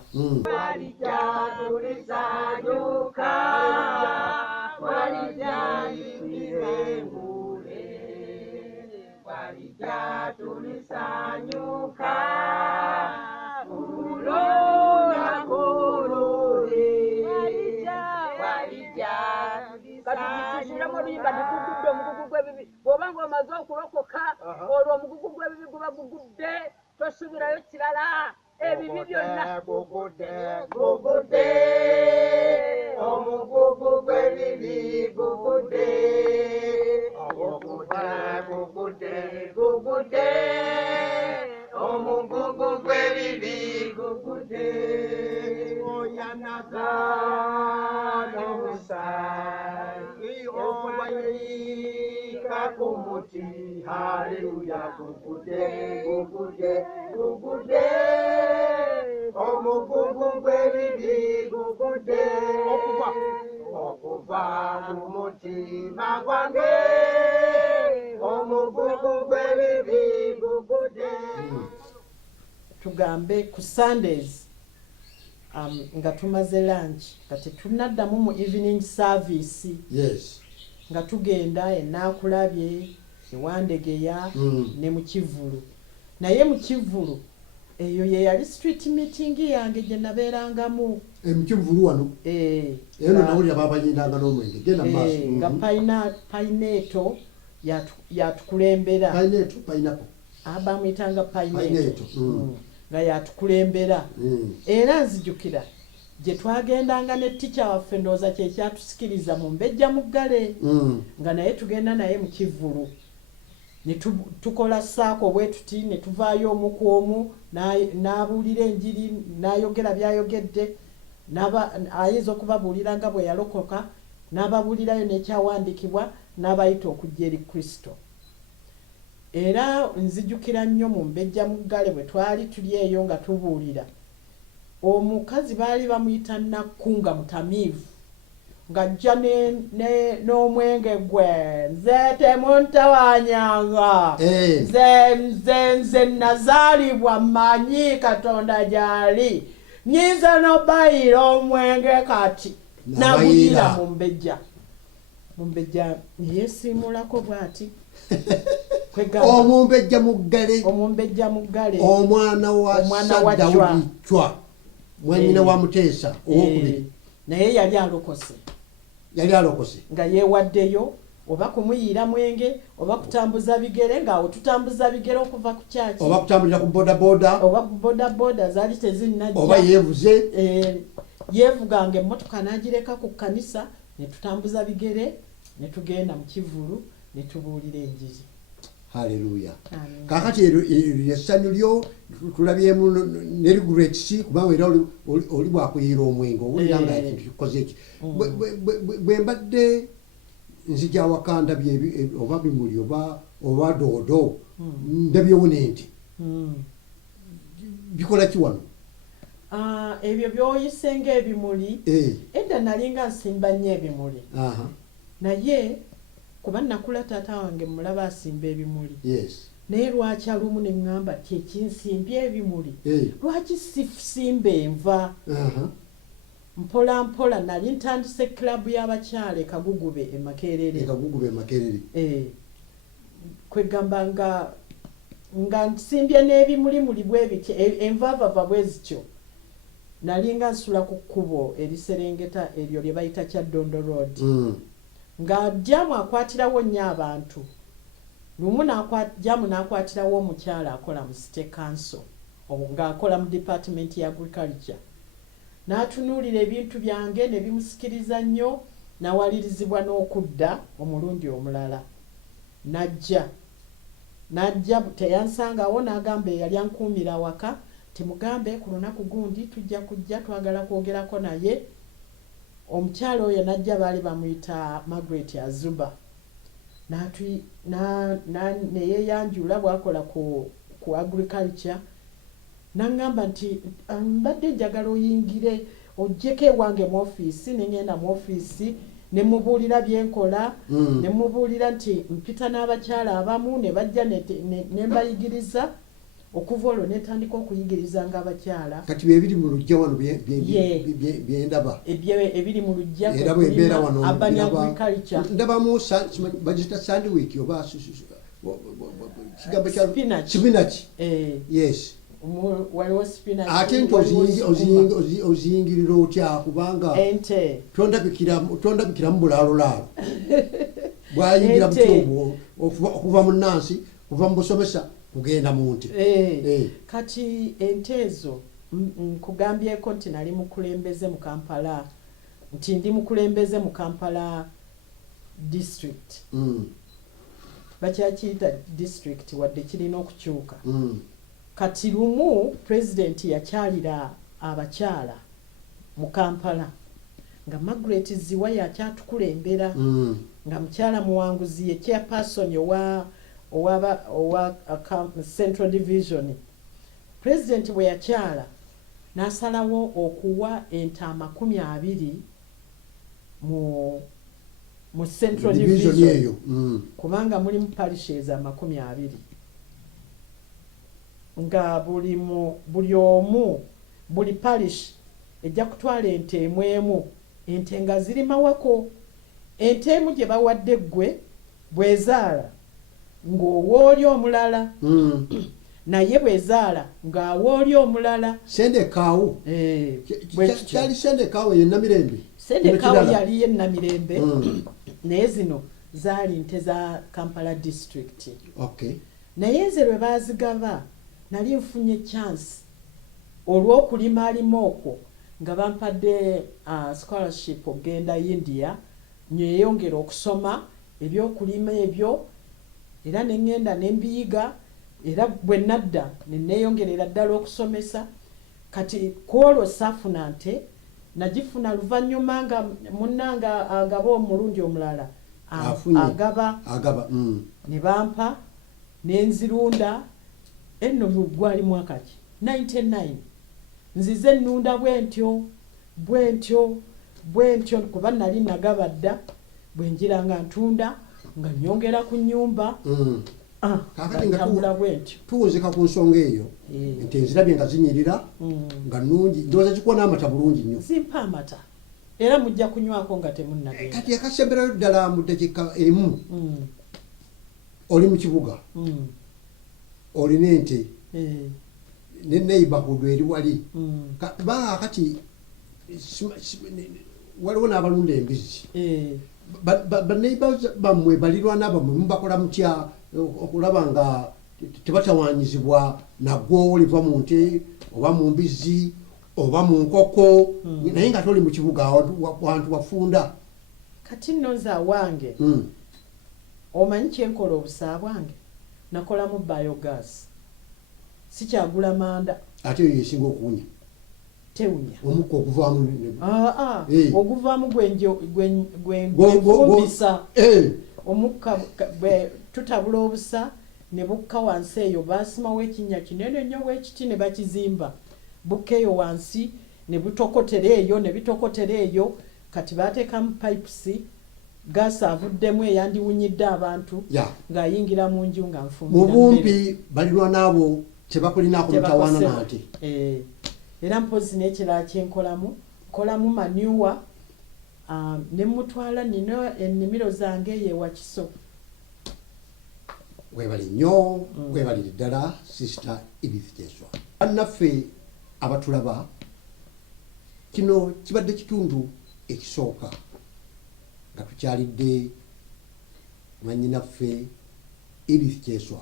Katukushiramo oluyimba nigugudde omugugu gw'ebibi bw'obanga omaze okulokoka olwo omugugu gw'ebibi guba gugudde tosubirayo kirala ebibi byonna gugudde omugugu gw'ebibi gugudde omugugu gw'ebibi gugudde oyanaza n'omusaayi obayika ku muti haleluya gugudde omugugu gw'ebibi gugudde okuva ku mutima gwange omugugu gw'ebibi gugudde. Tugambe ku Sundays nga tumaze lunch nga tetunaddamu mu evening service. Yes. Nga tugenda Enaakulabye, Ewandegeya ne mu Kivvulu. Naye mu Kivvulu eyo ye yali street meeting yange gye nabeerangamu. Mu Kivvulu wano? Eno nawulira babayindanga n'omwenge genda maaso. Nga Paineto yatukulembera. Pineapple. abamuyitanga Paineto nga yatukulembera era nzijukira gye twagendanga ne ticca waffe ndowooza kye kyatusikiriza mu Mbejja Muggale nga naye tugenda naye mu Kivulu ne tukola ssaako bwe tuti ne tuvaayo omu ku omu n'abuulira enjiri n'ayogera by'ayogedde ayinza okubabuulira nga bwe yalokoka n'ababuulirayo n'ekyawandiikibwa n'abayita okujja eri Kristo. Era nzijukira nnyo mu Mbejja Muggale bwe twali tuli eyo nga tubuulira omukazi baali bamuyita Nakkunga mutamiivu ng'ajja n'omwenge gwe nze temuntawanyanga nze nazaalibwa mmanyi Katonda gy'ali nyinza n'obayira omwenge kati nabuyira mu Mbejja yeesiimulako bw'ati Omumbejja Muggale omwana wa Dawudi Chwa mwanyina wa Muteesa owokubiri naye yali alokose nga yeewaddeyo oba kumuyiira mwenge oba kutambuza bigere ngaawo tutambuza bigere okuva ku kyaki oba kutambulira ku bodaboda zaali tezinnajja oba yeevuze yeevuganga emmotoka n'agireka ku kkanisa ne tutambuza bigere ne tugenda mu Kivulu ne tubuulira enjiri. Haleluya. Kakati essanyu lyo tulabyemu ne regrets kubanga era oli bwakuyiira omwenge owulira nga ekintu kikoze eki bwe mbadde nzija wakanda oba bimuli oba doodo ndabyewo nenti bikola ki wano? Ebyo by'oyise ng'ebimuli edda nalinga nsimba nnyo ebimuli naye kuba nakula taata wange mulaba asimba ebimuli naye lwaki alumu ne ŋŋamba kyekinsimbye ebimuli lwaki sisimba enva mpola mpola nali ntandise kilabu y'abakyala e Kagugube e Makerere kwegamba nga nsimbye n'ebimulimuli bwe biti envavava bwe zityo nalinga nsula ku kkubo eriserengeta eryo lye bayita Kyaddondo Road nga Jamu akwatirawo nnyo abantu lumu Jamu n'akwatirawo omukyala akola mu City Council ng'akola mu Department ya Agriculture n'atunuulira ebintu byange ne bimusikiriza nnyo n'awalirizibwa n'okudda omulundi omulala najja teyansangawo n'agamba eyali ankuumira waka temugambe ku lunaku gundi tujja kujja twagala kwogerako naye. Omukyalo oyo najja baali bamuyita Margaret Azuba neyeyanjula bwakola ku agriculture n'angamba nti mbadde njagala oyingire ojjeko ewange mu ofiisi nengenda mu ofiisi ne mubuulira byenkola ne mubuulira nti mpita n'abakyala abamu ne bajja ne mbayigiriza okuva olwo netandika okuyigiriza ng'abakyala kati bebiri mu lujja wano byendaba ebiri mu lujja era bwebeera wano Urban Agriculture ndabamu bagita sandwich oba kigambo kya spinach yes waliwo spinach ate nti oziyingirira otya kubanga ente tondabikiramu bulaalo bwayingira mukyobwo okuva mu Nansi kuva mu Busomesa kugenda mu nti kati ente ezo nkugambyeko nti nali mukulembeze mu Kampala nti ndi mukulembeze mu Kampala district bakyakiyita district wadde kirina okukyuka kati lumu president yakyalira abakyala mu Kampala nga Margaret Ziwa yakyatukulembera nga mukyala muwanguzi ye chairperson owa Central Division. President bwe yakyala n'asalawo okuwa ente 20 mu Central Division eyo kubanga mulimu parishes 20 nga buli parish ejja kutwala ente emwemu ente nga ziri mawako ente emu gye bawadde ggwe bwezaala ng'owooli omulala naye bwezaala ng'awooli omulala Sendekaawo kyali Sendekaawo ye Namirembe Sendekaawo yali ye Namirembe naye zino zaali nte za Kampala district naye nze lwe baazigaba nali nfunye chance olw'okulima alima okwo nga bampadde scholarship okgenda India nyeyongera okusoma ebyokulima ebyo era neŋŋenda nembiyiga era bwe nadda neneeyongerera ddala okusomesa kati kwolwo saafuna nte nagifuna luvannyuma nga munnanga agaba omulundi omulala agaba ne bampa nenzirunda enno gwali mwaka ki 99 nzize nnunda bwentyo kuba nali nagaba dda bwenjira nga ntunda nga nyongera ku nnyumba tambula bwentyo tuwuzika ku nsonga eyo nti enzirabye nga zinyirira nga nnungi ndowooza zikuwa n'amata bulungi nnyo zimpa amata era mujja kunywako nga temunnagenda kati akasemberayo ddala mu ddakiika emu oli mu kibuga olina ente ne neighborhood eri wali kati waliwo n'abalunda embizi baneighbors bammwe balirwana bammwe mubakola mutya okulaba nga tebatawanyizibwa nagwo oliva mu nte oba mu mbizi oba mu nkoko naye nga toli mu kibuga wantu wafunda kati nno nze awange omanyi kyenkola obusaa bwange nakolamu biogas sikyagula manda ate eyo yesinga okuwunya tewunya omukka okuvaamu oguvaamu gwenfumbisa omukka tutabula obusa ne bukka wansi eyo baasimawo ekinnya kinene nnyo bwekiti ne bakizimba bukka eyo wansi ne bitokotera eyo kati bateekamu pipes gaasi avuddemu eyandiwunyidde abantu ng'ayingira mu nju nga nfumbira mu bumpi balirwa n'abo tebakulinaako mutawaana nate era mpozi n'ekirala kyenkolamu nkolamu manyuwa ne mutwala nina ennimiro zange eyo ewa Kiso. Webali nnyo webalire ddala Sister Edith Kyeswa. Bannaffe abatulaba kino kibadde kitundu ekisooka nga tukyalidde mwannyinaffe Edith Kyeswa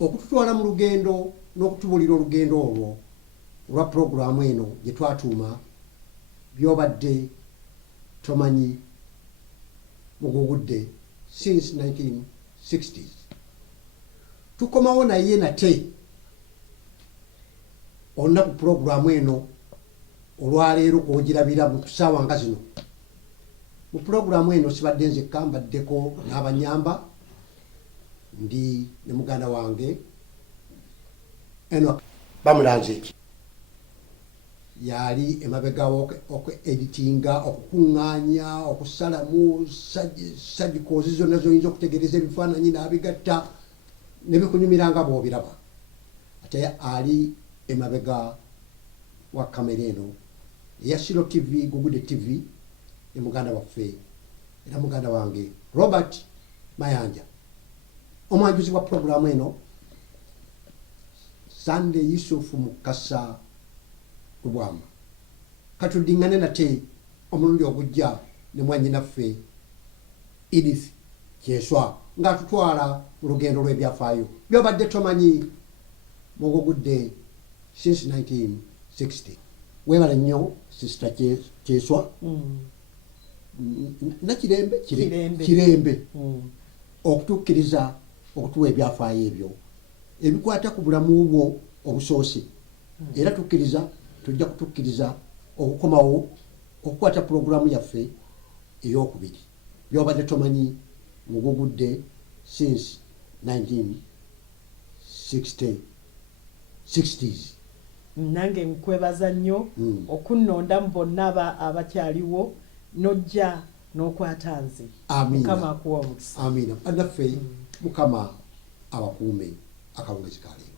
okututwala mu lugendo n'okutubulira olugendo olwo olwa puroguramu eno gye twatuuma byobadde tomanyi mugugudde since 1960s. Tukomawo naye nate olunaku puroguramu eno olwaleero kwogirabira mu tusaawa nga zino. Mu puroguramu eno sibadde nzekka mbaddeko n'abanyamba ndi ne muganda wange eno bamulanze eki yali emabega editinga okukuŋŋaanya okusalamu sadikozi zonna zoyinza okutegereza ebifaananyi n'abigatta ne bikunyumiranga bw'obiraba ate ali emabega wa kamera eno eya Shilo TV Gugude TV ne muganda waffe era muganda wange Robert Mayanja omwanjuzi wa puroguramu eno Sunday Yusufu Mukasa Lubwama katudingane nate omulundi ogujja ne mwannyinaffe Edith Kyeswa nga tutwala mu lugendo lw'ebyafaayo byobadde tomanyi mugugudde since 1960. Webala nnyo Sister Kyeswa nakirembe kirembe okutukkiriza okutuwa ebyafaayo ebyo ebikwata ku bulamu bwo obusoose era tukkiriza tujja kutukkiriza okukomawo okukwata puroguramu yaffe ey'okubiri byobadde tomanyi mugugudde since 1960s. nange nkwebaza nnyo okunnonda mu bonna abakyaliwo nojja n'okwata nze. Mukama akuwa omukisa. Amina. Bannaffe Mukama abakuume akawungezi kaleero.